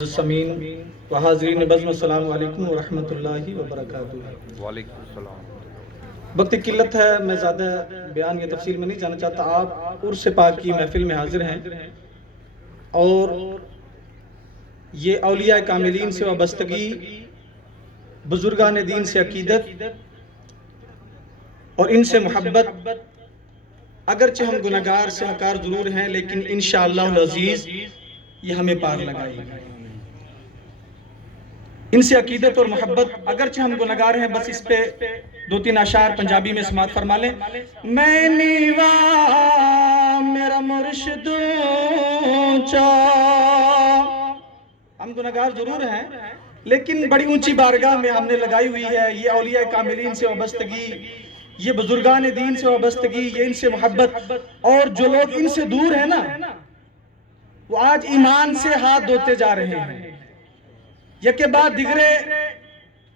سمین و حاضرین بزم السلام علیکم ورحمۃ اللہ وبرکاتہ۔ وعلیکم السلام۔ وقت کی قلت ہے، میں زیادہ بیان یا تفصیل میں نہیں جانا چاہتا۔ آپ عرس پاک کی محفل میں حاضر ہیں اور یہ اولیاء کاملین سے وابستگی، بزرگان دین سے عقیدت اور ان سے محبت، اگرچہ ہم گناہگار سے حقار ضرور ہیں لیکن انشاءاللہ العزیز یہ ہمیں پار لگائے گا۔ ان سے عقیدت اور محبت، اگرچہ ہم گناہگار ہیں، بس اس پہ دو تین اشعار پنجابی میں سماعت فرما لیں۔ میں نیوا میرا مرشد اونچا، ہم گناہگار ضرور ہیں لیکن بڑی اونچی بارگاہ میں ہم نے لگائی ہوئی ہے یہ اولیاء کاملین سے وابستگی، یہ بزرگان دین سے وابستگی، یہ ان سے محبت۔ اور جو لوگ ان سے دور ہیں نا، وہ آج ایمان سے ہاتھ دھوتے جا رہے ہیں۔ یکے بعد دیگرے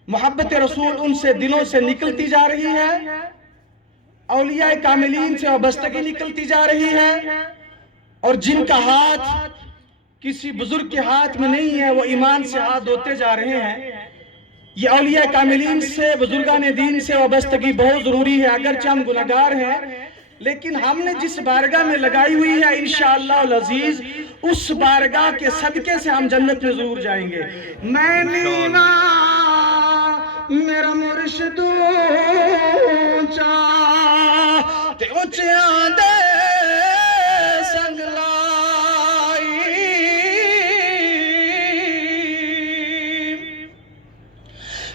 محبت رسول ان سے دلوں سے نکلتی جا رہی ہے، اولیاء کاملین سے وابستگی نکلتی جا رہی ہے، اور جن کا ہاتھ کسی بزرگ کے ہاتھ میں نہیں ہے وہ ایمان سے ہاتھ دھوتے جا رہے ہیں۔ یہ اولیاء کاملین سے، بزرگان دین سے وابستگی بہت ضروری ہے، اگرچہ ہم گناہگار ہیں لیکن ہم نے جس بارگاہ میں لگائی ہوئی ہے انشاءاللہ العزیز اس بارگاہ کے صدقے سے ہم جنت میں ضرور جائیں گے۔ میں نیوا میرا مرشد اونچا تے اونچیاں دے سنگ لائی،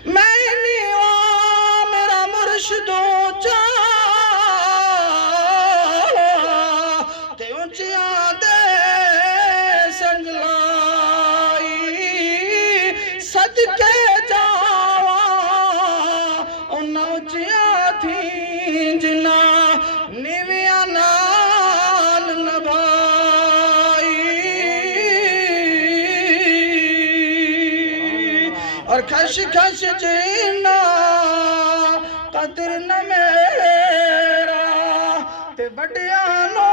میں نیوا میرا مرشد اونچا صدقے جاوا انہاں اونچیاں تھیں جنا نیویاں نال نبھائی، اور کھش کھش جینا قدر نہ میرا تے بڑیاں نو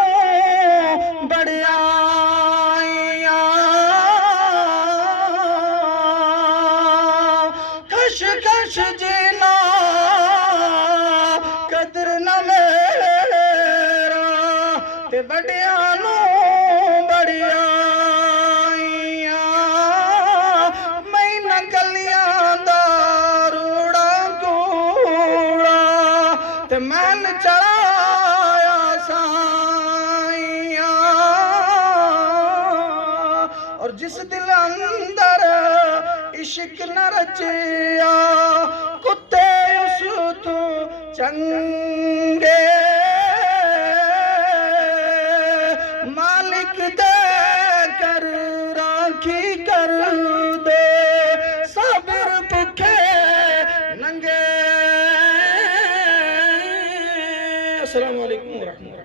بڑیاں کش جینا قدر نہ میرا تے بڑیاں نو بڑیاں، میں نہ گلیاں دا روڑا کوڑا تے میں نہ چڑھایا سائیاں، اور جس دل اندر عشق نہ رچیا کتے اس تو چنگے، مالک دے کر راکھی کر دے صابر بھکھے ننگے۔ السلام علیکم ورحمۃ اللہ۔